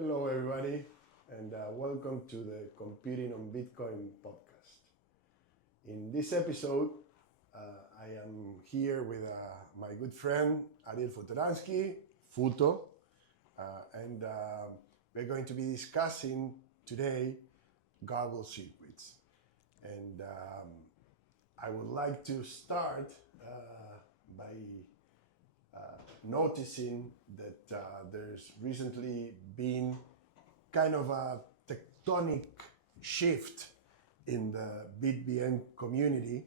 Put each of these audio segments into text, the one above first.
Hello, everybody, and welcome to the Computing on Bitcoin podcast. In this episode, I am here with my good friend Ariel Futoransky, Futo, and we're going to be discussing today Garbled Circuits. And I would like to start by noticing that there's recently been kind of a tectonic shift in the BitBM community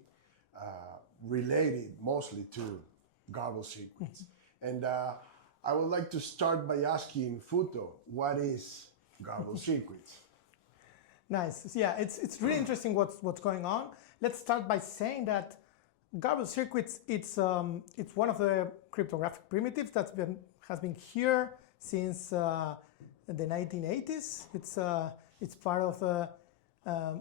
related mostly to Garbled Circuits. And I would like to start by asking Futo, what is Garbled Circuits? Nice. Yeah, it's really interesting what's going on. Let's start by saying that Garbled Circuits, it's one of the cryptographic primitives that has been here since the 1980s. It's part of the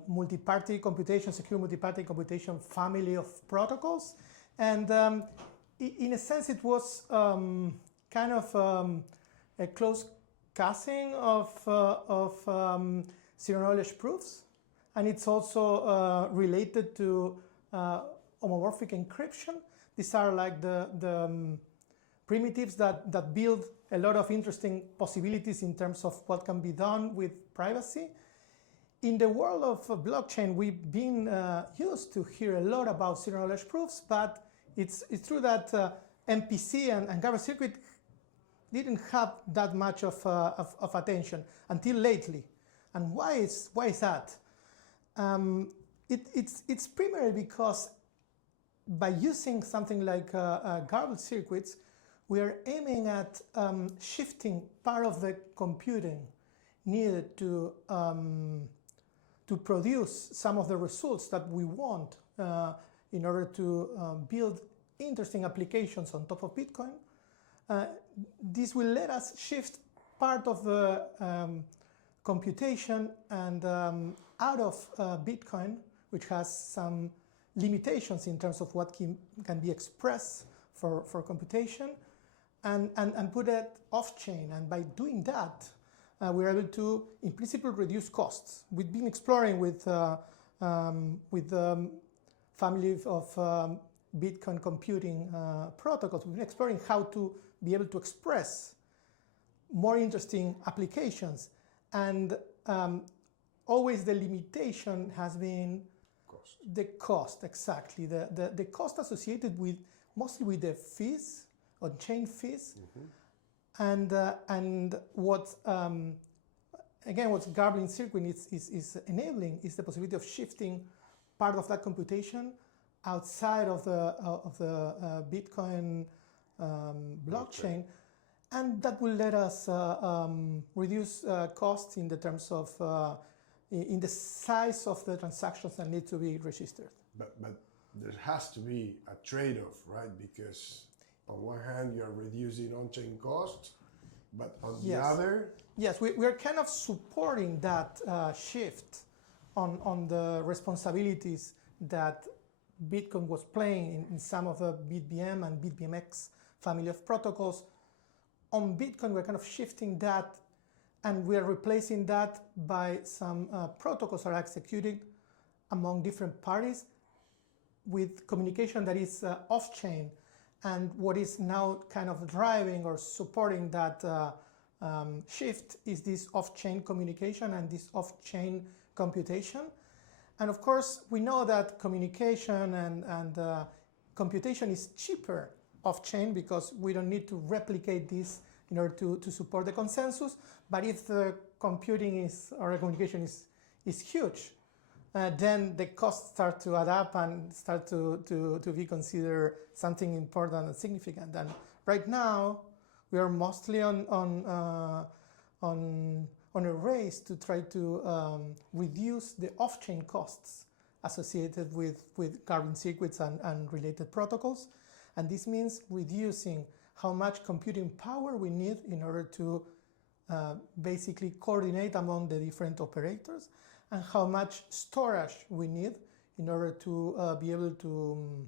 multi-party computation, secure multi-party computation family of protocols, and in a sense, it was kind of a close cousin of zero knowledge proofs, and it's also related to homomorphic encryption. These are like the primitives that build a lot of interesting possibilities in terms of what can be done with privacy. In the world of blockchain, we've been used to hear a lot about zero knowledge proofs, but it's true that MPC and Garbled Circuit didn't have that much of attention until lately. And why is that? It's primarily because by using something like Garbled Circuits, we are aiming at shifting part of the computing needed to produce some of the results that we want in order to build interesting applications on top of Bitcoin. This will let us shift part of the computation and out of Bitcoin, which has some limitations in terms of what can be expressed for computation, and put it off-chain. And by doing that, we're able to, in principle, reduce costs. We've been exploring with the family of Bitcoin computing protocols. We've been exploring how to be able to express more interesting applications. And always the limitation has been the cost, exactly. The cost associated with mostly with the fees, on-chain fees. Mm-hmm. And what Garbled Circuit is enabling is the possibility of shifting part of that computation outside of the Bitcoin blockchain. And that will let us reduce costs in the terms of in the size of the transactions that need to be registered. But there has to be a trade-off, right? Because on one hand, you're reducing on-chain costs, but on the other... Yes, we are kind of supporting that shift on the responsibilities that Bitcoin was playing in some of the BitBM and BitBMX family of protocols. On Bitcoin, we're kind of shifting that, and we are replacing that by some protocols that are executed among different parties with communication that is off-chain. And what is now kind of driving or supporting that shift is this off-chain communication and this off-chain computation. And of course, we know that communication and computation is cheaper off-chain because we don't need to replicate this in order to support the consensus. But if the computing or the communication is huge, then the costs start to add up and start to be considered something important and significant. And right now, we are mostly on a race to try to reduce the off-chain costs associated with Garbled Circuits and related protocols. And this means reducing how much computing power we need in order to basically coordinate among the different operators, and how much storage we need in order to be able to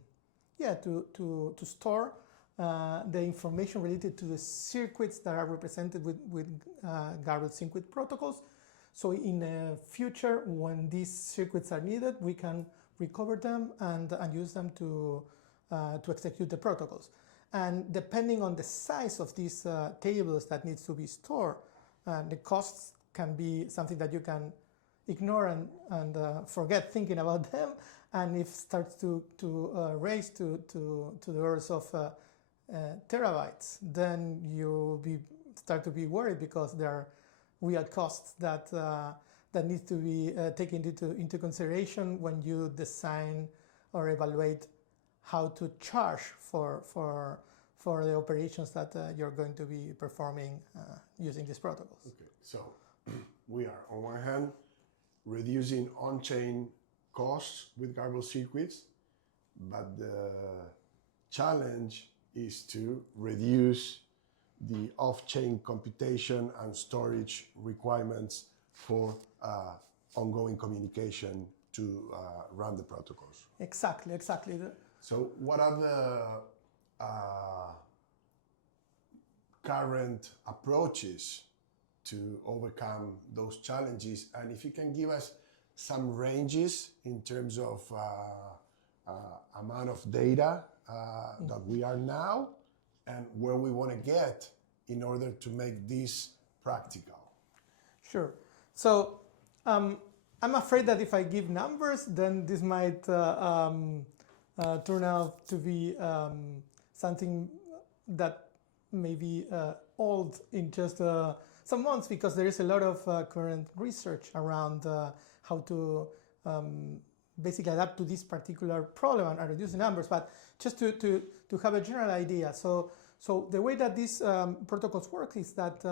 store the information related to the circuits that are represented with garbled circuit protocols. So in the future, when these circuits are needed, we can recover them and use them to execute the protocols. And depending on the size of these tables that needs to be stored, the costs can be something that you can ignore and forget thinking about them. And if it starts to raise to the orders of terabytes, then you'll start to be worried, because there are real costs that need to be taken into consideration when you design or evaluate how to charge for the operations that you're going to be performing using these protocols. Okay, so we are on one hand reducing on-chain costs with garbled circuits, but the challenge is to reduce the off-chain computation and storage requirements for ongoing communication to run the protocols. Exactly. So what are the current approaches to overcome those challenges? And if you can give us some ranges in terms of amount of data that we are now and where we want to get in order to make this practical. Sure. So I'm afraid that if I give numbers, then this might turn out to be something that may be old in just some months, because there is a lot of current research around how to basically adapt to this particular problem and reduce the numbers. But just to have a general idea, so the way that these protocols work is that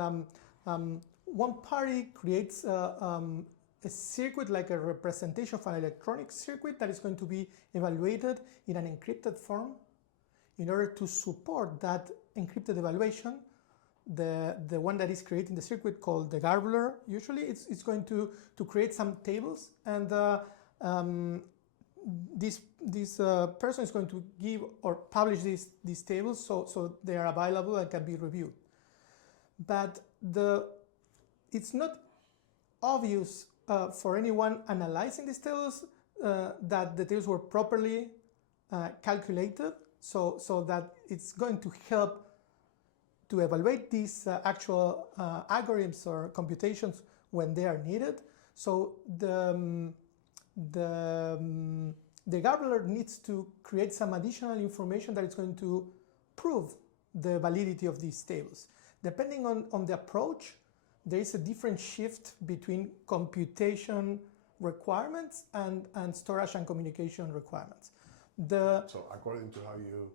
one party creates a circuit, like a representation of an electronic circuit, that is going to be evaluated in an encrypted form. In order to support that encrypted evaluation, the one that is creating the circuit, called the garbler, usually it's going to create some tables, and this person is going to give or publish these tables, so they are available and can be reviewed. But it's not obvious for anyone analyzing these tables that the tables were properly calculated, so that it's going to help to evaluate these actual algorithms or computations when they are needed. So the garbler needs to create some additional information that is going to prove the validity of these tables. Depending on the approach, there is a different shift between computation requirements and storage and communication requirements. So according to how you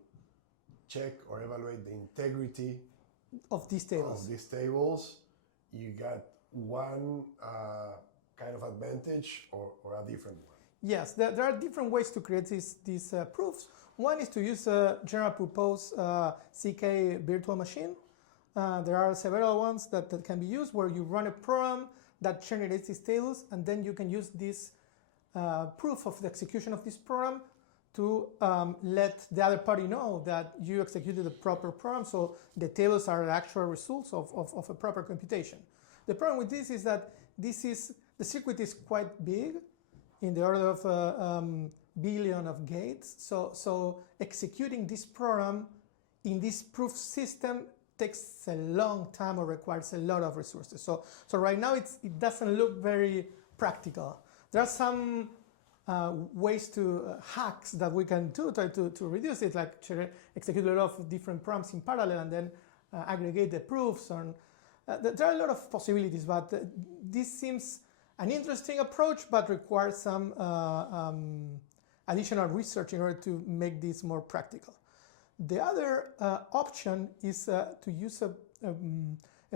check or evaluate the integrity of these tables, you got one kind of advantage or a different one? Yes, there are different ways to create these proofs. One is to use a general purpose CK virtual machine. There are several ones that can be used, where you run a program that generates these tables, and then you can use this proof of the execution of this program to let the other party know that you executed the proper program, so the tables are the actual results of a proper computation. The problem with this is that the circuit is quite big, in the order of billion of gates. So executing this program in this proof system takes a long time or requires a lot of resources. So right now it doesn't look very practical. There are some ways hacks that we can try to reduce it, like execute a lot of different programs in parallel and then aggregate the proofs. There are a lot of possibilities, but this seems an interesting approach, but requires some additional research in order to make this more practical. The other option is to use a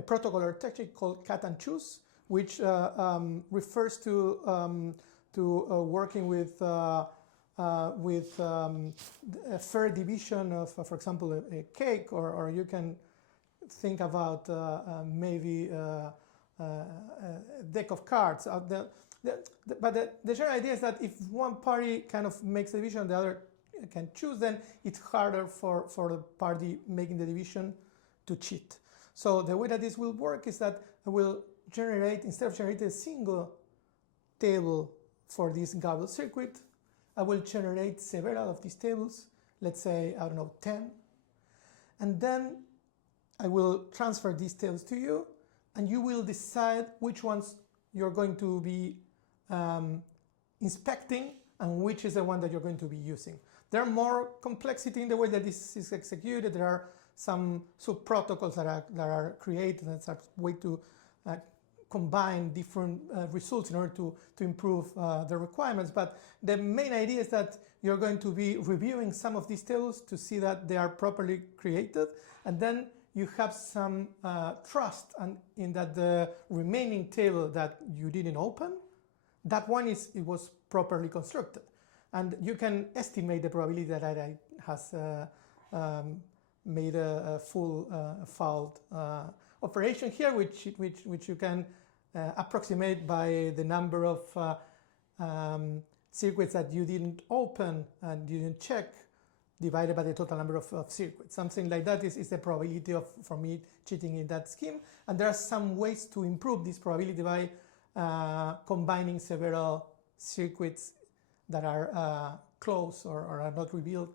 protocol or technique called cut and choose, which refers to working with a fair division of, for example, a cake, or you can think about maybe a deck of cards. But the general idea is that if one party kind of makes a division, the other can choose, then it's harder for the party making the division to cheat. So the way that this will work is that I will generate, instead of generating a single table for this garbled circuit, I will generate several of these tables, let's say, I don't know, 10. And then I will transfer these tables to you, and you will decide which ones you're going to be inspecting and which is the one that you're going to be using. There are more complexity in the way that this is executed. There are some sub-protocols that are created. That's a way to combine different results in order to improve the requirements. But the main idea is that you're going to be reviewing some of these tables to see that they are properly created, and then you have some trust in that the remaining table that you didn't open, that one it was properly constructed. And you can estimate the probability that it has made a full fault operation here, which you can approximate by the number of circuits that you didn't open and you didn't check, divided by the total number of circuits. Something like that is the probability for me cheating in that scheme. And there are some ways to improve this probability by combining several circuits that are closed or are not revealed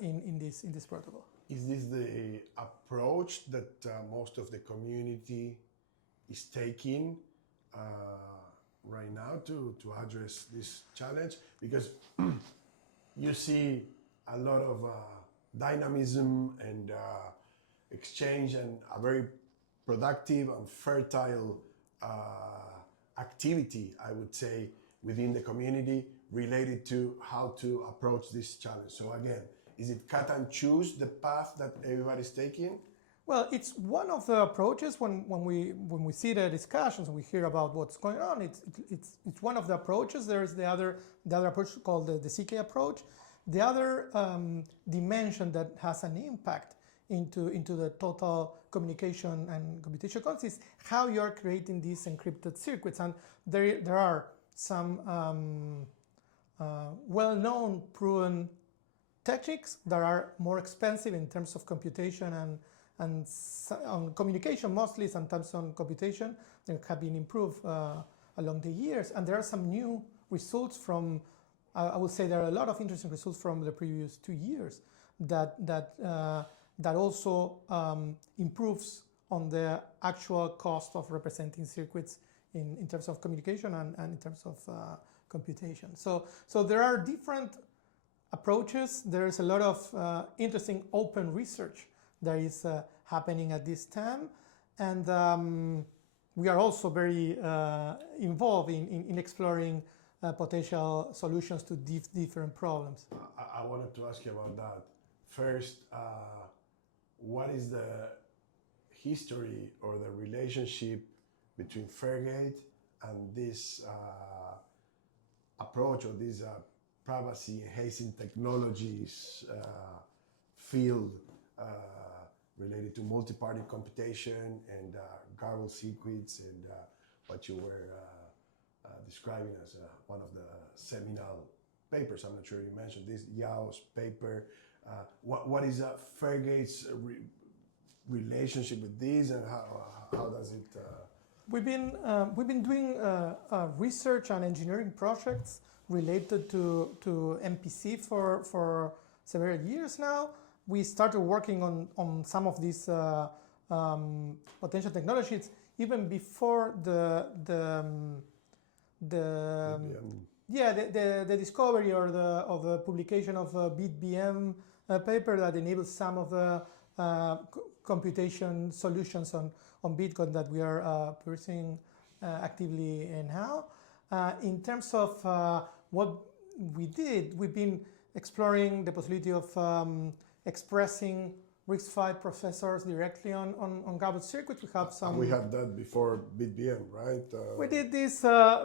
in this protocol. Is this the approach that most of the community is taking right now to address this challenge? Because you see a lot of dynamism and exchange and a very productive and fertile activity, I would say, within the community related to how to approach this challenge. So again, is it cut and choose the path that everybody's taking? Well, it's one of the approaches when we see the discussions and we hear about what's going on. It's one of the approaches. There is the other approach called the CK approach. The other dimension that has an impact into the total communication and computation costs is how you are creating these encrypted circuits. And there are some well-known, proven techniques that are more expensive in terms of computation and on communication mostly, sometimes on computation. They have been improved along the years. And there are some new results from, I would say there are a lot of interesting results from the previous 2 years that also improves on the actual cost of representing circuits in terms of communication and in terms of computation. So there are different approaches. There is a lot of interesting open research that is happening at this time, and we are also very involved in exploring potential solutions to different problems. I wanted to ask you about that. First, what is the history or the relationship between Fairgate and this approach or this privacy enhancing technologies field related to multi-party computation and garbled circuits and what you were describing as one of the seminal papers. I'm not sure you mentioned this, Yao's paper. What is Fairgate's relationship with this, and how does it? We've been doing research and engineering projects related to MPC for several years now. We started working on some of these potential technologies even before the discovery or the publication of a BitBM paper that enables some of the computation solutions on Bitcoin that we are pursuing actively now. In terms of what we did, we've been exploring the possibility of expressing RISC-V processors directly on garbled circuits. We have some. We had that before BitBM, right? We did this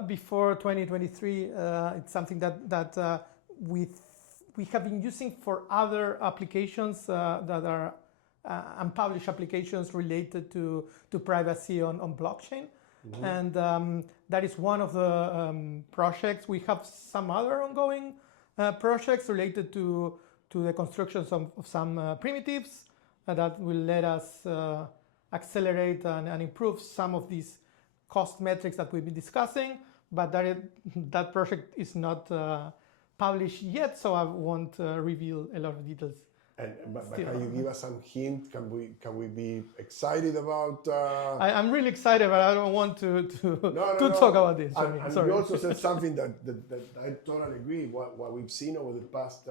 before 2023. It's something that we have been using for other applications that are unpublished applications related to privacy on blockchain. Mm-hmm. And that is one of the projects. We have some other ongoing projects related to the construction of some primitives that will let us accelerate and improve some of these cost metrics that we've been discussing. But that project is not published yet, so I won't reveal a lot of details. But can you give us some hint? Can we be excited about? I'm really excited, but I don't want to talk about this. And you also said something that I totally agree. What we've seen over the past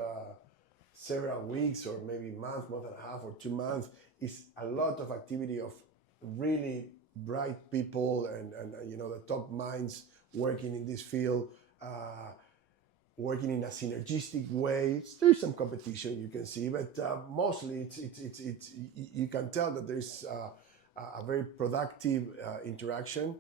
several weeks, or maybe month and a half, or 2 months, is a lot of activity of really bright people and the top minds working in this field. Working in a synergistic way. There's some competition you can see, but mostly it's you can tell that there's a very productive interaction.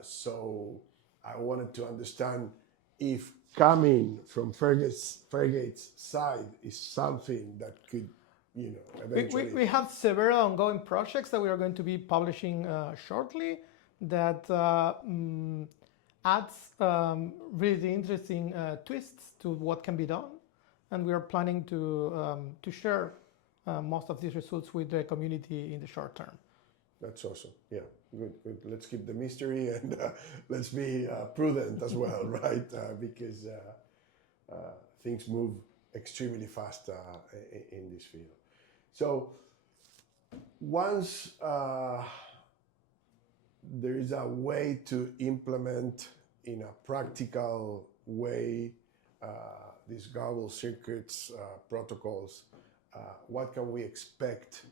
So I wanted to understand if coming from Fairgate's side is something that could, eventually. We have several ongoing projects that we are going to be publishing shortly that adds really interesting twists to what can be done, and we are planning to share most of these results with the community in the short term. That's awesome. Yeah, good. Let's keep the mystery and let's be prudent as well, right? Because things move extremely fast in this field. So once there is a way to implement in a practical way these Garbled Circuits protocols, what can we expect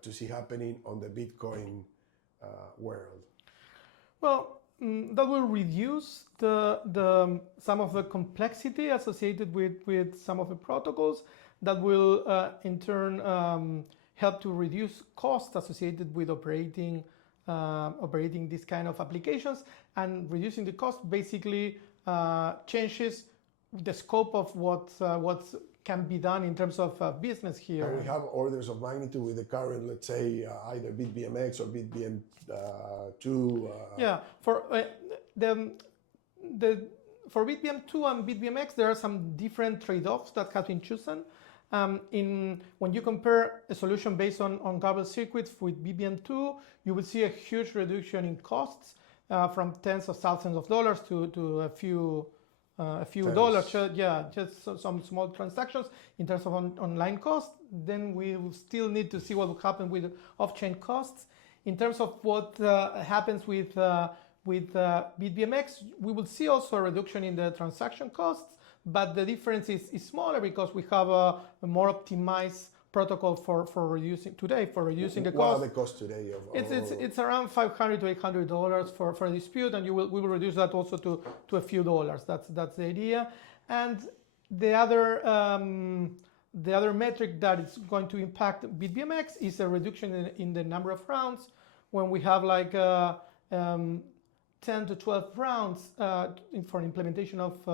to see happening on the Bitcoin world? Well, that will reduce some of the complexity associated with some of the protocols. That will in turn help to reduce costs associated with operating these kind of applications, and reducing the cost basically changes the scope of what can be done in terms of business here. And we have orders of magnitude with the current, let's say, either BitBMX or BitBM2. Yeah, for BitBM2 and BitBMX, there are some different trade-offs that have been chosen. When you compare a solution based on Garbled Circuits with BitBM2, you will see a huge reduction in costs from tens of thousands of dollars to a few dollars. Just some small transactions in terms of online cost. Then we will still need to see what will happen with off-chain costs. In terms of what happens with BitBMX, we will see also a reduction in the transaction costs. But the difference is smaller because we have a more optimized protocol for reducing the cost. What are the costs today? It's around $500 to $800 for a dispute, and we will reduce that also to a few dollars. That's the idea. And the other metric that is going to impact BitBMX is a reduction in the number of rounds. When we have like 10 to 12 rounds for implementation of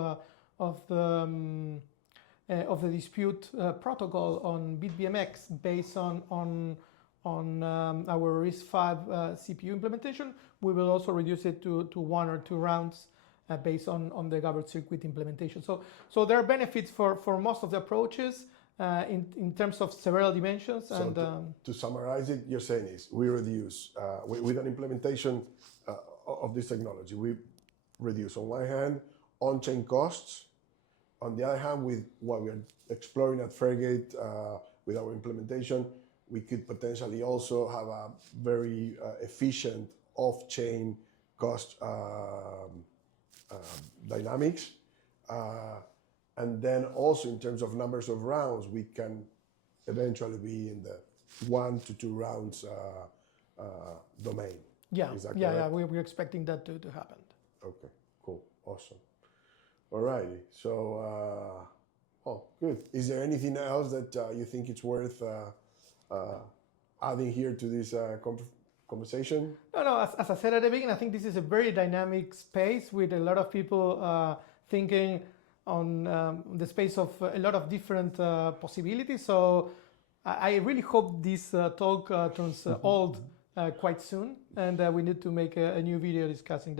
the dispute protocol on BitBMX based on our RISC-V CPU implementation, we will also reduce it to 1 or 2 rounds based on the Garbled Circuit implementation. So there are benefits for most of the approaches in terms of several dimensions. So and to summarize it, you're saying is we reduce with an implementation of this technology, we reduce on one hand on-chain costs. On the other hand, with what we're exploring at Fairgate with our implementation, we could potentially also have a very efficient off-chain cost dynamics. And then also in terms of numbers of rounds, we can eventually be in the 1 to 2 rounds domain. Yeah, we're expecting that to happen. Okay, cool, awesome. All righty. So, good. Is there anything else that you think it's worth adding here to this conversation? No. As I said at the beginning, I think this is a very dynamic space with a lot of people thinking on the space of a lot of different possibilities. So I really hope this talk turns old quite soon, and we need to make a new video discussing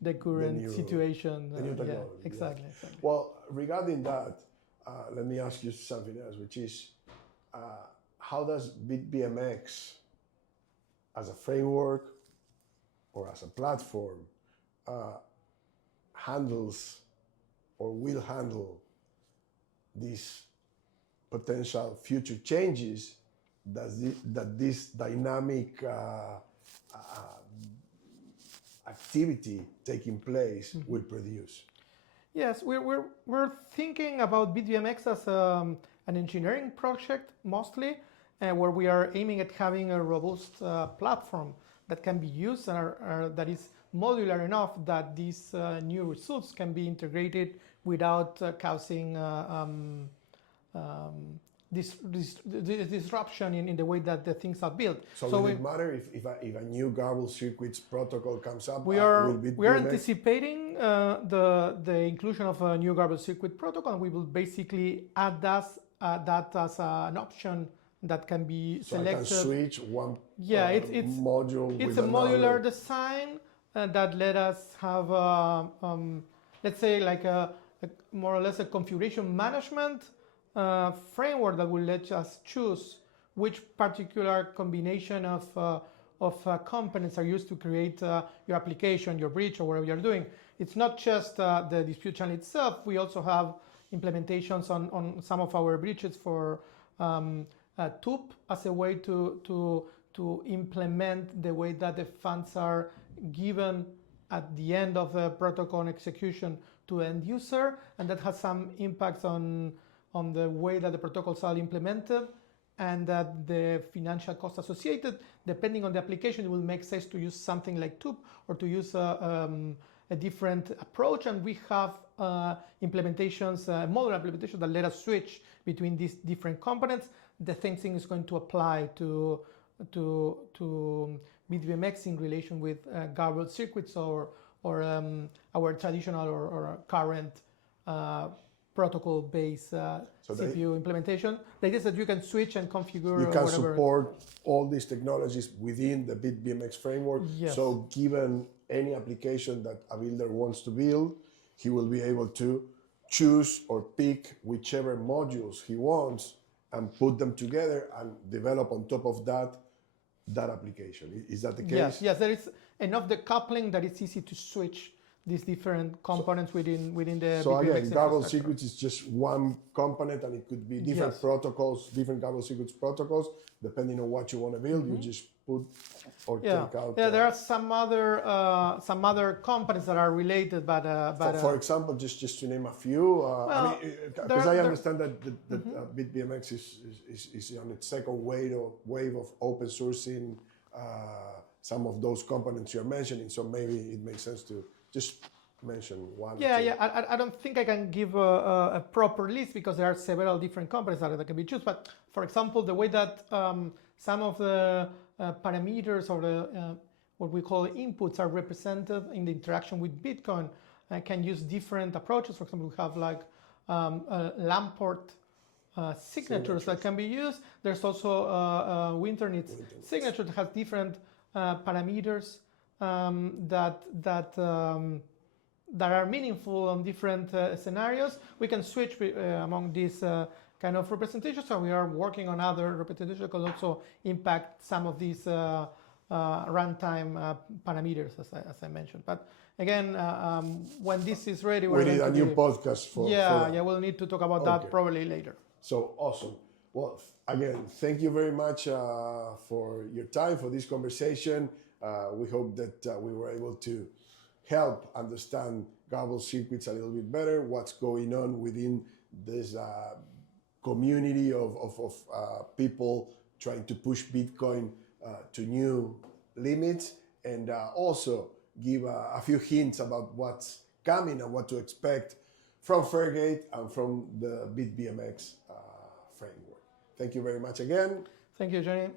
the current new, situation. the new technology. Yeah, exactly. Well, regarding that, let me ask you something else, which is how does BitBMX as a framework or as a platform handles or will handle these potential future changes that this dynamic activity taking place will produce? Yes, we're thinking about BitBMX as an engineering project mostly, where we are aiming at having a robust platform that can be used and that is modular enough that these new results can be integrated without causing this disruption in the way that the things are built. So will it matter if a new Garbled Circuits protocol comes up? We are anticipating the inclusion of a new Garbled Circuit protocol. We will basically add that as an option that can be selected. So I can switch one module. It's a modular design that let us have, let's say, like a more or less a configuration management framework that will let us choose which particular combination of components are used to create your application, your bridge, or whatever you're doing. It's not just the dispute channel itself. We also have implementations on some of our bridges for TUP as a way to implement the way that the funds are given at the end of the protocol execution to end user, and that has some impacts on the way that the protocols are implemented, and that the financial cost associated, depending on the application, it will make sense to use something like TUP or to use a different approach. And we have implementations, modular implementations that let us switch between these different components. The same thing is going to apply to BitBMX in relation with Garbled Circuits or our traditional or current protocol-based CPU implementation. The idea is that you can switch and configure. You can support all these technologies within the BitBMX framework. Yes. So given any application that a builder wants to build, he will be able to choose or pick whichever modules he wants and put them together and develop on top of that application. Is that the case? Yes, there is enough decoupling that it's easy to switch these different components within the. So again, Garbled Circuits is just one component, and it could be different protocols, different Garbled Circuits protocols, depending on what you want to build. You just put or take out. Yeah, there are some other components that are related, but for example, just to name a few, because I understand that BitBMX is on its second wave of open sourcing some of those components you're mentioning. So maybe it makes sense to just mention one. I don't think I can give a proper list because there are several different components that can be chosen. But for example, the way that some of the parameters or the what we call inputs are represented in the interaction with Bitcoin can use different approaches. For example, we have like Lamport signatures that can be used. There's also Winternitz signature that has different parameters that are meaningful on different scenarios. We can switch among these kind of representations, and we are working on other representations that can also impact some of these runtime parameters, as I mentioned. But again, when this is ready, we need a new podcast for that. We'll need to talk about that probably later. So awesome. Well, again, thank you very much for your time, for this conversation. We hope that we were able to help understand Garbled Circuits a little bit better, what's going on within this community of people trying to push Bitcoin to new limits, and also give a few hints about what's coming and what to expect from Fairgate and from the BitBMX framework. Thank you very much again. Thank you, Johnny.